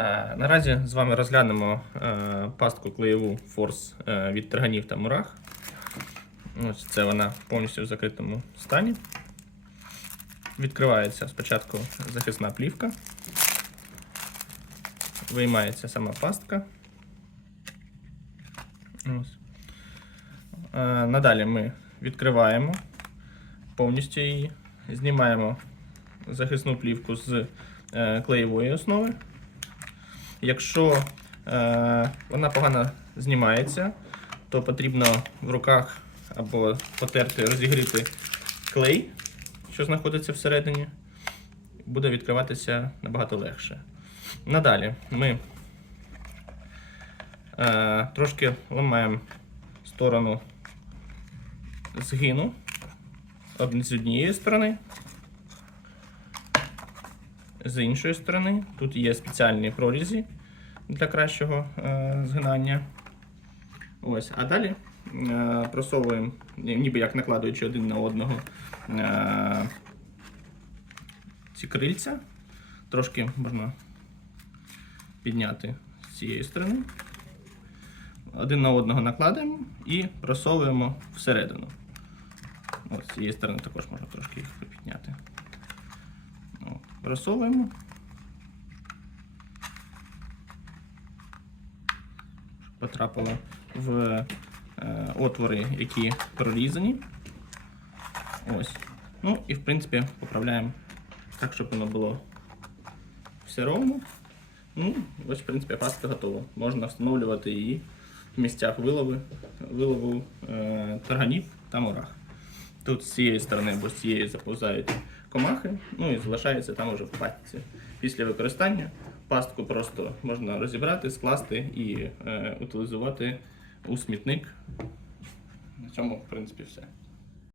Е, Наразі з вами розглянемо е, пастку клеєву форс е, від тарганів та мурах. Ось це вона повністю в закритому стані. Відкривається спочатку захисна плівка. Виймається сама пастка. Ось. Надалі ми відкриваємо повністю її, знімаємо захисну плівку з клеєвої основи. Якщо е, вона погано знімається, то потрібно в руках або потерти, розігріти клей, що знаходиться всередині, буде відкриватися набагато легше. Надалі ми е, трошки ламаємо сторону згину з однієї сторони. З іншої сторони, тут є спеціальні прорізі для кращого е, згинання. Ось, а далі е, просовуємо, ніби як накладуючи один на одного е, ці крильця. Трошки можна підняти з цієї сторони. Один на одного накладаємо і просовуємо всередину. Ось з цієї сторони також можна трошки їх підняти. Щоб Потрапило в е, отвори, які прорізані. Ось. Ну і в принципі поправляємо так, щоб воно було все ровно. Ну, ось, в принципі, паста готова. Можна встановлювати її в місцях вилови, вилову е, тарганів та мурах. Тут з цієї сторони або з цієї заповзають комахи, ну і залишається там уже в пастці. Після використання пастку просто можна розібрати, скласти і е, утилізувати у смітник. На цьому, в принципі, все.